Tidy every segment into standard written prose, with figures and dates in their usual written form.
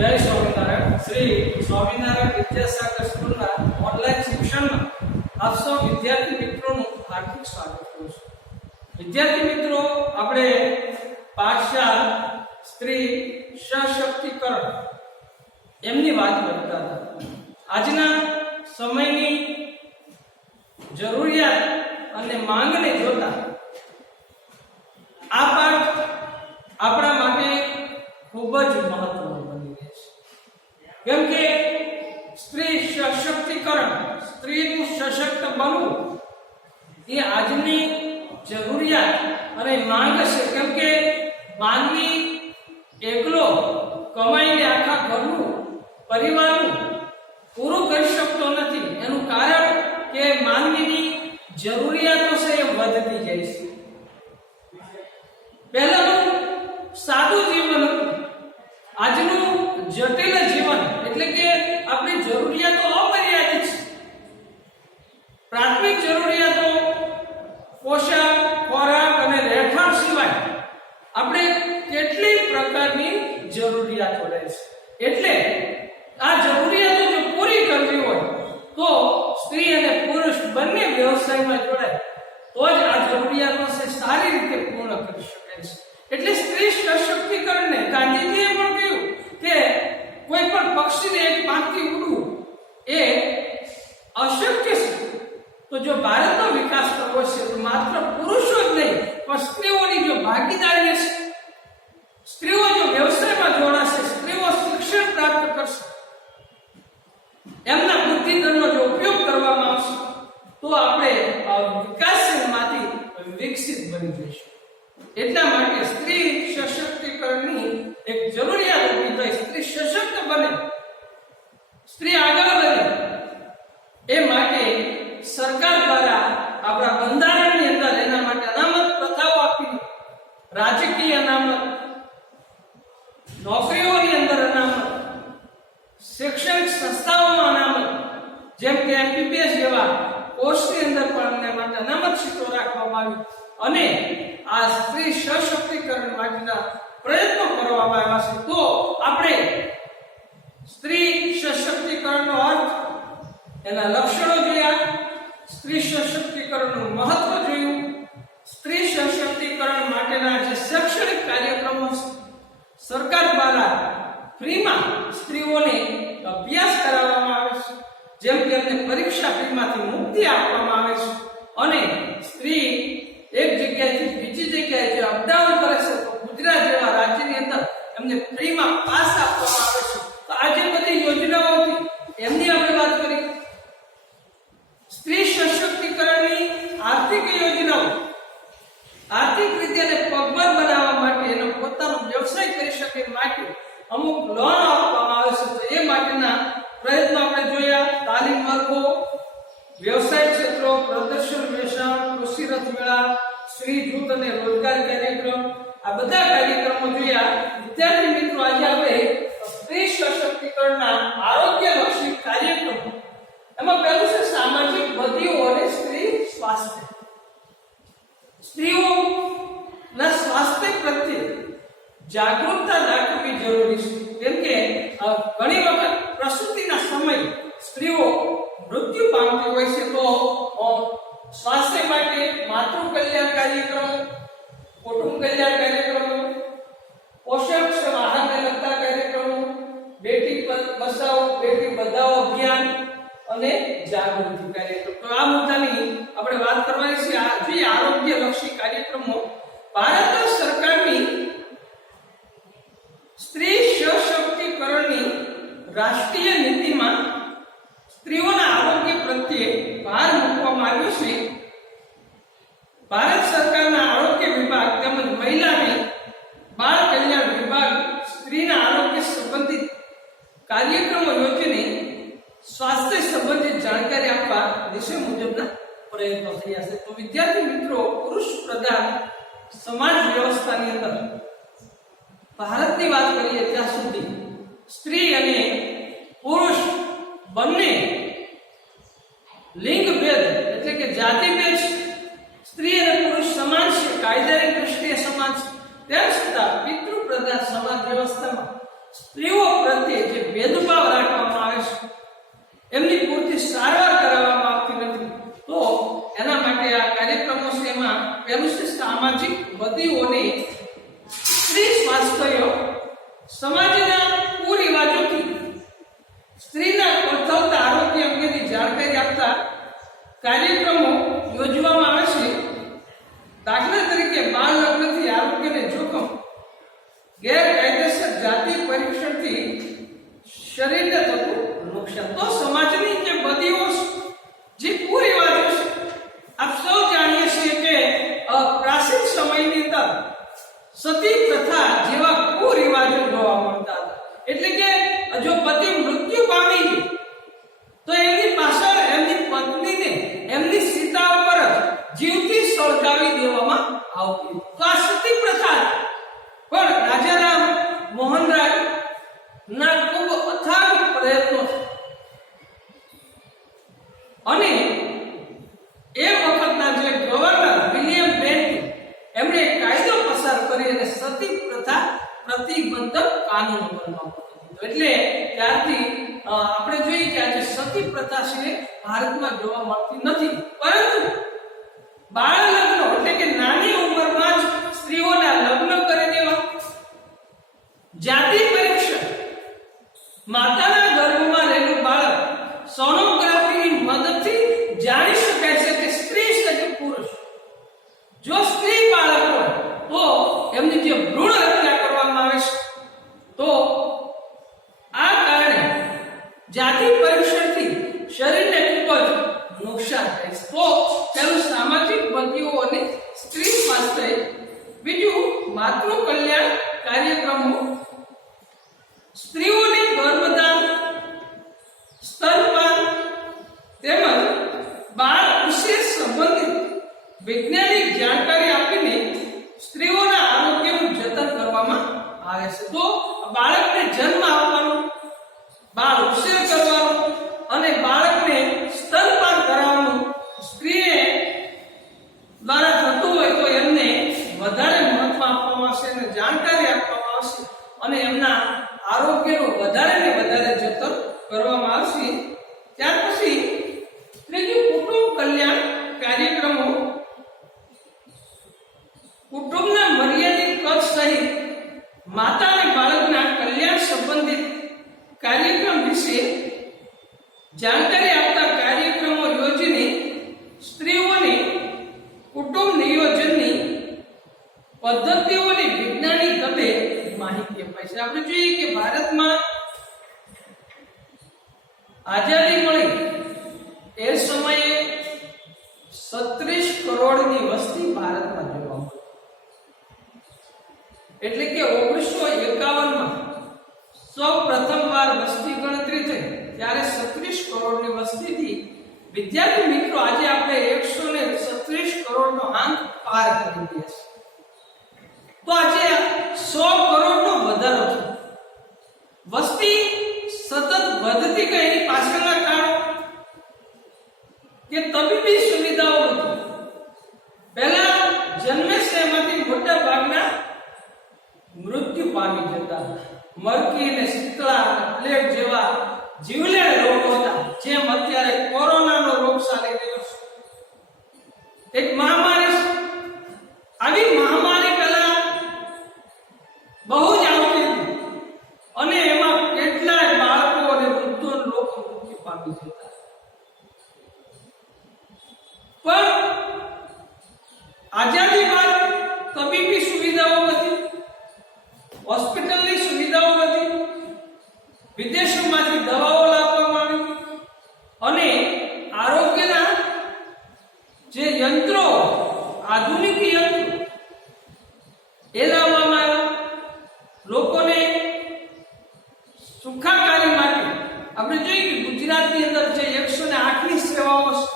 જય સ્વામિનારાયણ. શ્રી સ્વામિનારાયણ વિદ્યાસાગર સ્કૂલના ઓનલાઈન શિક્ષણમાં આપ સૌ વિદ્યાર્થી મિત્રોનું હાર્દિક સ્વાગત કરું છું. વિદ્યાર્થી મિત્રો, આપણે પાઠશાળા સ્ત્રી સશક્તિકરણ એમની વાત કરતા હતા. આજના સમયની જરૂરિયાત અને માંગને જોતા આ પાઠ આપણા માટે ખૂબ જ મહત્વનો બની રહે છે. કેમ કે સ્ત્રી સશક્તિકરણ, સ્ત્રીનું સશક્ત બનવું એ આજની જરૂરિયાત અને માંગ છે. કેમ કે માનવી એકલો કમાઈને આખા ઘરનું, પરિવારનું પૂરું કરી શકતો નથી. એનું કારણ કે માનવીની જરૂરિયાતો છે એ વધતી જાય છે. પહેલાનું સાદું જીવન હતું, આજનું જટિલ જીવન, એટલે કે આપણી જરૂરિયાતો અમર્યાદિત છે. પ્રાથમિક જરૂરિયાતો પોશાક, ખોરાક અને રહેઠાણ સિવાય આપણે કેટલી પ્રકારની જરૂરિયાતો રહે છે. એટલે આ જરૂરિયાતો જો પૂરી કરવી હોય તો સ્ત્રી અને પુરુષ બંને વ્યવસાયમાં જોડાય તો જ આ જરૂરિયાતો સારી રીતે પૂર્ણ કરી શકે છે. એટલે સ્ત્રી સશક્તિકરણને ગાંધીજીએ પણ કહ્યું કે કોઈ પણ પક્ષીને એક પાંખથી ઉડવું એ અશક્ય છે. તો જો ભારતનો વિકાસ કરવો છે તો માત્ર પુરુષો જ નહીં પણ સ્ત્રીઓની જો ભાગીદારી છે, સ્ત્રીઓ જો વ્યવસાયમાં જોડાશે, સ્ત્રીઓ શિક્ષણ પ્રાપ્ત કરશે, એમના બુદ્ધિધનનો જો ઉપયોગ કરવામાં આવશે તો આપણે વિકાસશીલમાંથી વિકસિત બની જઈશું. એટલા માટે સ્ત્રી સશક્તિકરણની એક જરૂરિયાત ઊભી થઈ. સ્ત્રી સશક્ત બને, સ્ત્રી આગળ વધે એ માટે સરકાર દ્વારા આપણા બંધારણની અંદર એના માટે અનામત પ્રથાઓ આપી, રાજકીય અનામત, નોકરીઓની અંદર અનામત, શૈક્ષણિક સંસ્થાઓમાં અનામત, જેમ કે MBBS જેવા કોર્સની અંદર પણ એમને માટે અનામત સીટો રાખવામાં આવી અને આ સ્ત્રી સશક્તિકરણ માટેના પ્રયત્નો કરવામાં આવ્યા છે. તો આપણે સ્ત્રી સશક્તિકરણનો અર્થ, એના લક્ષણો જોયા, સ્ત્રી સશક્તિકરણનું મહત્વ જોયું, સ્ત્રી સશક્તિકરણ માટેના જે શૈક્ષણિક કાર્યક્રમો સરકાર દ્વારા ફ્રીમાં સ્ત્રીઓને અભ્યાસ કરાવવામાં આવે છે, જેમ કે એમને પરીક્ષા ફીમાંથી મુક્તિ આપવામાં આવે છે અને સ્ત્રી એક જગ્યાએથી બીજી જગ્યાએ જે અપડાઉન કરે છે તો ગુજરાત જેવા રાજ્યની અંદર એમને ફ્રીમાં પાસ આપવામાં આવે છે. તો આ જે બધી યોજનાઓ હતી એમની આપણે વાત કરી. સ્ત્રી સશક્તિકરણની આર્થિક યોજનાઓ, આર્થિક રીતે પગભર બનાવવા માટે, એનો પોતાનો વ્યવસાય કરી શકે માટે અમુક લોન આપવામાં આવે છે. તો એ માટેના પ્રયત્નો આપણે જોયા. તાલીમ વર્ગો, વ્યવસાય ક્ષેત્રો, પ્રદર્શન વેચાણ, કૃષિ રથ મેળા, સ્ત્રી જૂથ અને રોજગાર કાર્યક્રમ, આ બધા કાર્યક્રમો જોયા. વિદ્યાર્થી મિત્રો, આજે આપણે સ્ત્રી સશક્તિકરણના આરોગ્યલક્ષી કાર્યક્રમો, એમાં પહેલું છે સામાજિક બદીઓ અને સ્ત્રી સ્વાસ્થ્ય. સ્ત્રીઓના સ્વાસ્થ્ય પ્રત્યે જાગૃતતા દાખવવી જરૂરી છે. કેમ કે ઘણી વખત પ્રસૂતિના સમયે સ્ત્રીઓ મૃત્યુ પામતી હોય છે. તો સ્વાસ્થ્ય માટે માતૃ કલ્યાણ કાર્યક્રમો, કુટુંબ કલ્યાણ કાર્યક્રમો, પોષક આહારને લગતા કાર્યક્રમો, બેટી બચાવો બેટી બચાવો અભિયાન અને જાગૃતિ કાર્યક્રમ. તો આ મુદ્દાની આપણે વાત કરવાની છે. આ જે આરોગ્યલક્ષી કાર્યક્રમો ભારત સરકારની સ્ત્રી સશક્તિકરણની રાષ્ટ્રીય નીતિમાં સ્ત્રીઓના આરોગ્ય પ્રત્યે ભાર મૂકવામાં આવ્યો છે. ભારત સરકારના આરોગ્ય વિભાગ તેમજ મહિલા અને બાળ કલ્યાણ વિભાગ સ્ત્રીના આરોગ્ય સંબંધિત કાર્યક્રમો યોજીને સ્વાસ્થ્ય સંબંધિત જાણકારી આપવા વિષય મુજબના પ્રયત્નો થયા છે. તો વિદ્યાર્થી મિત્રો, પુરુષ પ્રધાન સમાજ વ્યવસ્થાની અંદર ભારતની વાત કરીએ ત્યાં સુધી સ્ત્રી અને પુરુષ બંને લિંગ ભેદ એટલે કે જાતિ ભેદ, સ્ત્રી અને પુરુષ સમાન છે, કાયદાની દ્રષ્ટિએ સમાન છે. તેમ છતાં પિતૃ પ્રધાન સમાજ વ્યવસ્થામાં સ્ત્રીઓ પ્રત્યે ભેદભાવ રાખવામાં આવે છે, એમની પૂરતી સારવાર કરાવવામાં આવતી નથી. તો એના માટે આ કાર્યક્રમો છે. એમાં પહેલું છે સામાજિક બદીઓને સ્ત્રી સ્વાસ્થ્ય. સમાજના કુરિવાજોથી સ્ત્રીના વર્તવતા આરોગ્ય અંગેની જાણકારી આપતા કાર્યક્રમો યોજવામાં આવે છે. દાખલા તરીકે બાળ લગ્નથી આરોગ્યને જોખમ, ગેરકાયદેસર જાતિ પરીક્ષણથી શરીરને થતું નુકસાન. તો સમાજની જે બદીઓ જે કુરિવાજો છે, આપ સૌ જાણીએ છીએ કે પ્રાચીન સમયની અંદર સતી પ્રથા જેવા કુરિવાજો જોવા મળતા હતા. એટલે કે જો પતિ મૃત્યુ પામી ગઈ તો એમની પાછળ એમની પત્નીને એમની સીતા ઉપર જીવતી સળગાવી દેવામાં આવતી. તો આ સતી પ્રથા પણ રાજારામ મોહન રાય ના ખૂબ અથાગ પ્રયત્નો અને એ વખતના જે ગવર્નર વિલિયમ બેન્ટિંગ એમણે કાયદો પસાર કરી અને સતી પ્રથા પ્રતિબંધક કાનૂન બનાવવામાં આવ્યો. એટલે ત્યારથી આપણે જોઈએ કે આજે સતી પ્રથા છે ભારતમાં જોવા મળતી નથી. પરંતુ બાળ લગ્ન એટલે કે નાની ઉંમરમાં જ સ્ત્રીઓના લગ્ન કરી દેવા, જાતિ પરીક્ષણ, માતાના ગર્ભમાં રહેલું બાળક સોનોગ્રાફીની મદદથી જાણી શકાય છે કે સ્ત્રી છે કે પુરુષ. જો સ્ત્રી બાળક હોય તો એમની જે ભ્રૂણ હત્યા કરવામાં આવે છે. તો આ કારણે જાતિ પરીક્ષણથી શરીરને ખૂબ જ નુકસાન થાય છે. તો તેનું સામાજિક બદીઓ અને સ્ત્રી સ્વાસ્થ્ય. બીજું માતૃ કલ્યાણ કાર્યક્રમો, સ્ત્રીઓને ગર્ભદાન, સ્તનપાન તેમજ બાળ વિશેષ સંબંધિત વૈજ્ઞાનિક જાણકારી આપીને સ્ત્રીઓના આરોગ્યનું જતન કરવામાં આવે છે. તો બાળકને જન્મ આપવાનો, બાળ ઉછેર કરવાનો અને બાળકને સ્તનપાન કરાવવાનું સ્ત્રીએ દ્વારા થતું હોય તો એમને વધારે મહત્વ આપવામાં આવશે અને જાણકારી આપવામાં આવશે અને એમના આરોગ્યનું વધારે ને વધારે જતન કરવામાં આવશે. ત્યાર પછી ત્રીજું કુટુંબ કલ્યાણ કાર્યક્રમો, કુટુંબના મર્યાદિત કદ સહિત માતા અને બાળકના કલ્યાણ સંબંધિત કાર્યક્રમ વિશે જાણકારી આપતા કાર્યક્રમો યોજીને સ્ત્રીઓને કુટુંબ નિયોજનની પદ્ધતિઓની વૈજ્ઞાનિક ગતે માહિતી અપાય છે. આપણે જોઈએ કે ભારતમાં આઝાદી મળી એ સમયે 36 કરોડની વસ્તી ભારતમાં જોવા મળી. એટલે કે 1951માં સૌ પ્રથમવાર વસ્તી ગણતરી થઈ ત્યારે 36 કરોડની વસ્તીથી વિદ્યાર્થી મિત્રો આજે આપણે 136 કરોડનો આંક પાર કરી ગયા છે. તો આજે 100 કરોડનો વધારો છે. વસ્તી સતત વધતી ગઈ. એની પાછળના કારણો કે તબીબી સુવિધાઓ હતી. પહેલા જન્મે છે એમાંથી મોટા ભાગના મૃત્યુ પામી જતા. મરકી અને શીતળા અને પ્લેગ જેવા જીવલેણ રોગો હતા. જેમ અત્યારે કોરોનાનો રોગ ચાલી રહ્યો છે, એક મહામારી. આવી મહામારી પહેલા બહુ જ આવતી હતી અને એમાં કેટલાય બાળકો અને વૃદ્ધો લોકો મૃત્યુ પામી જતા. પણ આઝાદી બાદ તબીબી સુવિધાઓ વધી, હોસ્પિટલની સુવિધાઓ વધી, વિદેશોમાંથી દવાઓ લાવવામાં આવી અને આરોગ્યના જે યંત્રો, આધુનિક યંત્રો એ લાવવામાં આવ્યા. લોકોને સુખાકારી માટે આપણે જોઈએ કે ગુજરાતની અંદર જે 108ની સેવાઓ છે,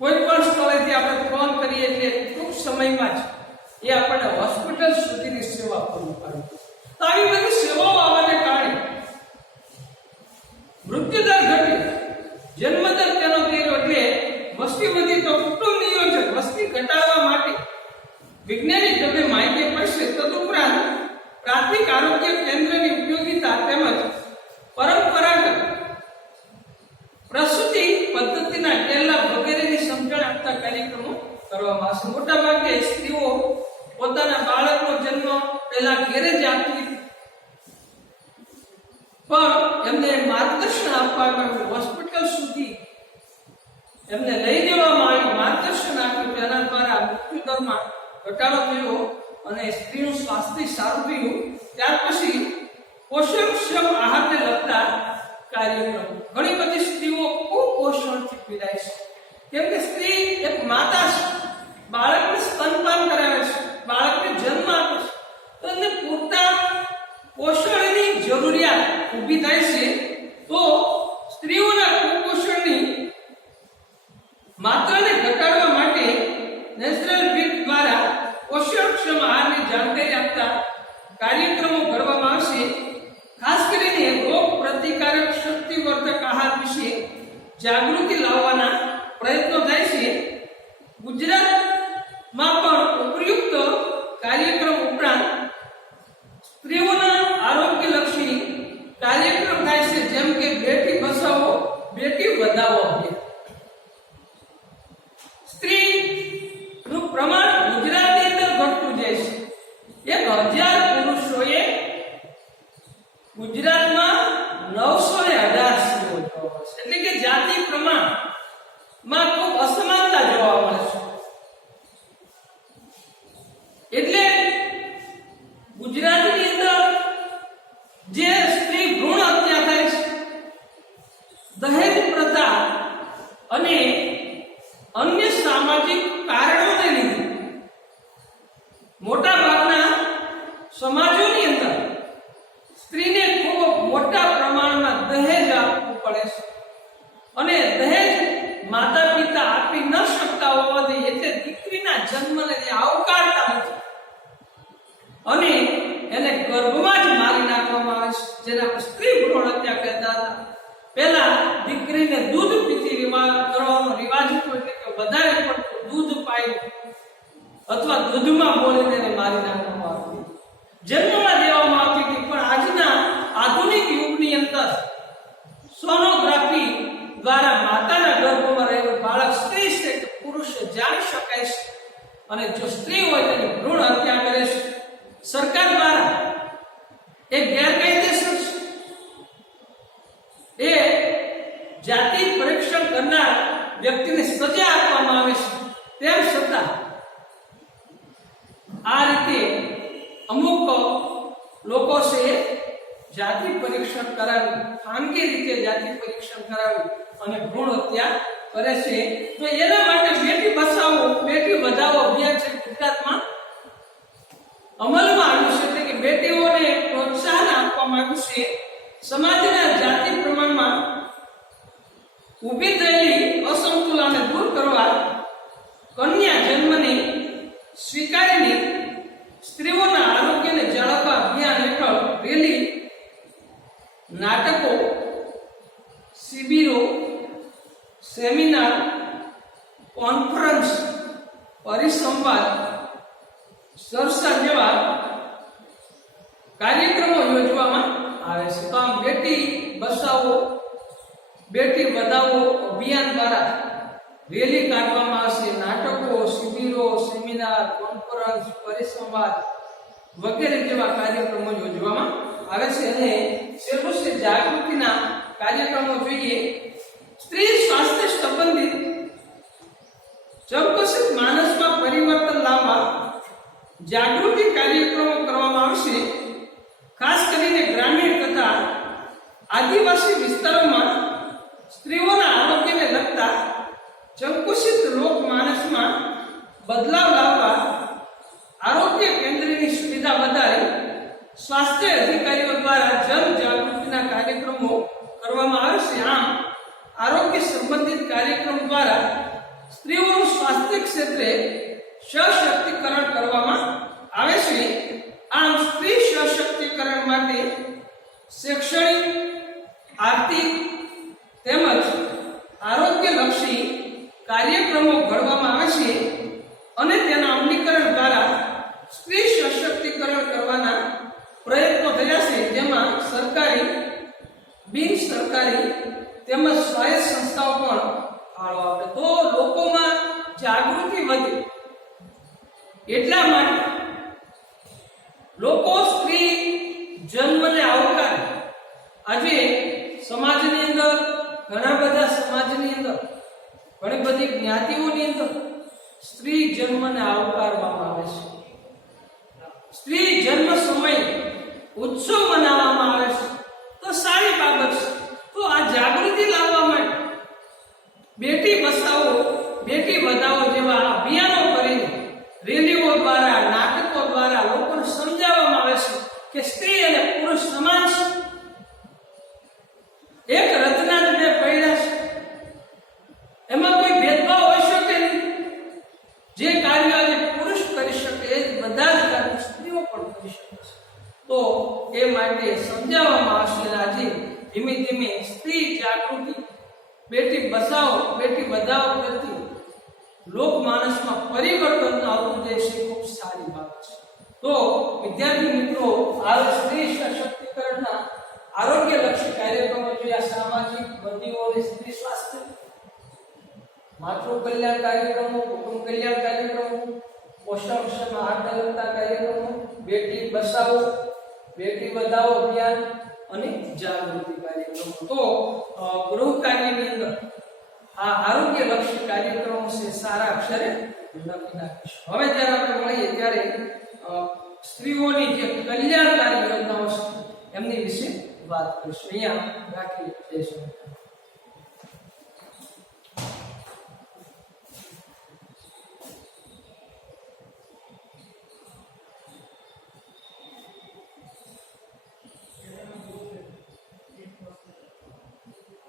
કોઈ પણ સ્થળેથી આપણે ફોન કરીએ એટલે ટૂંક સમયમાં જ એ આપણને હોસ્પિટલ સુધીની સેવા પૂરી પાડે. તો આવી બધી સેવાઓ આવવાને કારણે આપવામાં આવ્યું, હોસ્પિટલ સુધી એમને લઈ જવામાં આવ્યું, માર્ગદર્શન આપ્યું, તેના દ્વારા મૃત્યુદરમાં ઘટાડો થયો અને સ્ત્રીનું સ્વાસ્થ્ય સારું થયું. ત્યાર પછી પોષણક્ષમ આહારને લગતા કાર્યક્રમ. ઘણી બધી સ્ત્રીઓ કુપોષણથી પીડાય છે, કેમ કે સ્ત્રી એક માતા છે, બાળકને સ્તનપાન કરાવે છે, બાળકને જન્મ આપે છે, તો એને પૂરતા પોષણની જરૂરિયાત ઊભી થાય છે. તો સ્ત્રીઓના કુપોષણની માત્રાને ઘટાડવા માટે નેશનલ બીટ દ્વારા પોષણક્ષમ આહારની જાણકારી આપતા કાર્યક્રમો કરવામાં આવશે. ખાસ કરીને રોગ પ્રતિકારક શક્તિવર્ધક આહાર વિશે જાગૃતિ લાવવાના પ્રયત્નો થાય છે. ગુજરાતમાં પણ ઉપયુક્ત કાર્યક્રમ ઉપરાંત સ્ત્રીઓના આરોગ્યલક્ષી કાર્યક્રમ થાય છે, જેમ કે બેટી બચાવો બેટી વધાવો અભિયાન. સ્ત્રીનું પ્રમાણ ગુજરાતની અંદર ઘટતું જાય છે. 1000 પુરુષોએ ગુજરાતમાં 918 સ્ત્રીઓ જોવા મળે છે. એટલે કે જાતિ પ્રમાણમાં ખૂબ અસમાનતા જોવા મળે છે. એટલે ગુજરાતની અંદર જે સ્ત્રી ભ્રૂણ હત્યા થાય છે, દહેજ પ્રથા અને અન્ય સામાજિક કારણોને લીધે મોટા ભાગના સમાજોની અંદર સ્ત્રીને ખૂબ મોટા પ્રમાણમાં દહેજ આપવું પડે છે અને દહેજ માતા પિતા આપી ન શકતા હોવાથી એટલે દીકરીના જન્મને આવકારતા નથી અને એને ગર્ભમાં જ મારી નાખવામાં આવે છે, જેને આપણે સ્ત્રી ભ્રૂણ હત્યા કહેતા હતા. પહેલા દીકરીને દૂધ પીતી કરવાનો રિવાજ હતો, એટલે કે વધારે પડતું દૂધ પાયું અથવા દૂધમાં બોલીને એને મારી નાખવામાં આવતી, જન્મમાં દેવામાં આવતી હતી. પણ આજના આધુનિક યુગની અંદર સોનોગ્રાફી દ્વારા માતાના ગર્ભમાં રહેલું બાળક સ્ત્રી છે કે પુરુષ છે જાણી શકાય છે અને જો સ્ત્રી હોય તેની ભ્રૂણ હત્યા કરે છે. સરકાર દ્વારા એક ગેરકાયદેસર એ જાતિ પરીક્ષણ કરનાર વ્યક્તિને સજા આપવામાં આવે છે. તેમ છતાં આ રીતે અમુક લોકો છે જાતિ પરીક્ષણ કરાવી, ખાનગી રીતે જાતિ પરીક્ષણ કરાવી અને ભ્રૂણ હત્યા કરે છે. તો એના માટે બેટી બચાવો બેટી વધાવો અભિયાન છે ગુજરાતમાં અમલમાં આવ્યું છે. એટલે કે બેટીઓને પ્રોત્સાહન આપવામાં આવ્યું છે. સમાજના જાતિ પ્રમાણમાં ઊભી થયેલી અસમતુલાને દૂર કરવા કન્યા જન્મની સ્વીકારીને સ્ત્રીઓના આરોગ્યને જાળવવા અભિયાન હેઠળ રેલી, નાટકો, શિબિરો, સેમિનાર, કોન્ફરન્સ, પરિસંવાદ, ચર્ચા જેવા કાર્યક્રમો યોજવામાં આવે છે. તો આમ બેટી બચાવો બેટી વધાવો અભિયાન દ્વારા રેલી કાઢવામાં આવશે, નાટકો, શિબિરો, સેમિનાર, કોન્ફરન્સ, પરિસંવાદ વગેરે જેવા કાર્યક્રમો યોજવામાં આવે છે. અને સર્વશ્રેષ્ઠ જાગૃતિના કાર્યક્રમો જોઈએ. સ્ત્રી સ્વાસ્થ્ય સંબંધિત ચોક્કસ માનસમાં પરિવર્તન લાવવા જાગૃતિ કાર્યક્રમો કરવામાં આવશે. ખાસ કરીને ગ્રામીણ તથા આદિવાસી વિસ્તારોમાં સ્ત્રીઓના આરોગ્યને લગતા ચંકુશિત લોકમાનસમાં બદલાવ લાવવા આરોગ્ય કેન્દ્રની સુવિધા વધારી સ્વાસ્થ્ય અધિકારીઓ દ્વારા જનજાગૃતિના કાર્યક્રમો કરવામાં આવે છે. આમ આરોગ્ય સંબંધિત કાર્યક્રમ દ્વારા સ્ત્રીઓનું સ્વાસ્થ્ય ક્ષેત્રે સશક્તિકરણ કરવામાં આવે છે. આમ સ્ત્રી સશક્તિકરણ માટે શૈક્ષણિક, આર્થિક તેમજ આરોગ્યલક્ષી કાર્યક્રમો ઘડવામાં આવે છે અને તેના અમલીકરણ દ્વારા સ્ત્રી સશક્તિકરણ કરવાના પ્રયત્નો થયા છે, જેમાં સરકારી, બિન સરકારી તેમજ સ્વાયત્ત સંસ્થાઓ પણ ફાળો આપે. તો લોકોમાં જાગૃતિ વધે એટલા માટે લોકો સ્ત્રી જન્મને આવકારે. આજે સમાજની અંદર, ઘણા બધા સમાજની અંદર, ઘણી બધી જ્ઞાતિઓની અંદર સ્ત્રી જન્મને આવકારવામાં આવે છે. સ્ત્રી જન્મ સમયે ઉત્સવ મનાવવામાં આવે છે, તો સારી બાબત છે. તો આ જાગૃતિ લાવવા માટે બેટી બચાવો બેટી વધાવો જેવા અભિયાનો કરીને, રેલીઓ દ્વારા, નાટકો દ્વારા લોકોને સમજાવવામાં આવે છે કે સ્ત્રી અને પુરુષ સમાન છે. એક રથના જ બે પૈડા છે, એમાં કોઈ ભેદભાવ હોઈ શકે નહીં. જે કાર્ય આજે પુરુષ કરી શકે એ જ બધા જ કાર્ય સ્ત્રીઓ પણ કરી શકે છે. તો એ માટે સમજાવવામાં આવશે. આજે ધીમે ધીમે સ્ત્રી જાગૃતિ, બેટી બચાવો બેટી વધાવો કરતી લોકમાનસમાં પરિવર્તન આવતું જાય છે. ખૂબ સારી બાબત છે. તો વિદ્યાર્થી મિત્રો, આ સ્ત્રી સશક્તિકરણના આરોગ્યલક્ષી કાર્યક્રમો જોયા. સામાજિક બંધીઓ અને સ્ત્રી સ્વાસ્થ્ય, માતૃ કલ્યાણ કાર્યક્રમો, કુટુંબ કલ્યાણ કાર્યક્રમો, પોષણ આહારના લગતા કાર્યક્રમો, બેટી બચાવો બેટી વધાવો અભિયાન અને જાગૃતિ કાર્યક્રમો. તો ગૃહ કાર્યની અંદર આ આરોગ્યલક્ષી કાર્યક્રમો છે સારા અક્ષરે લખી નાખીશું. હવે જ્યારે આપણે મળીએ ત્યારે સ્ત્રીઓની જે કલ્યાણકારી યોજનાઓ છે એમની વિશે વાત કરીશું. અહીંયા રાખી જઈશું.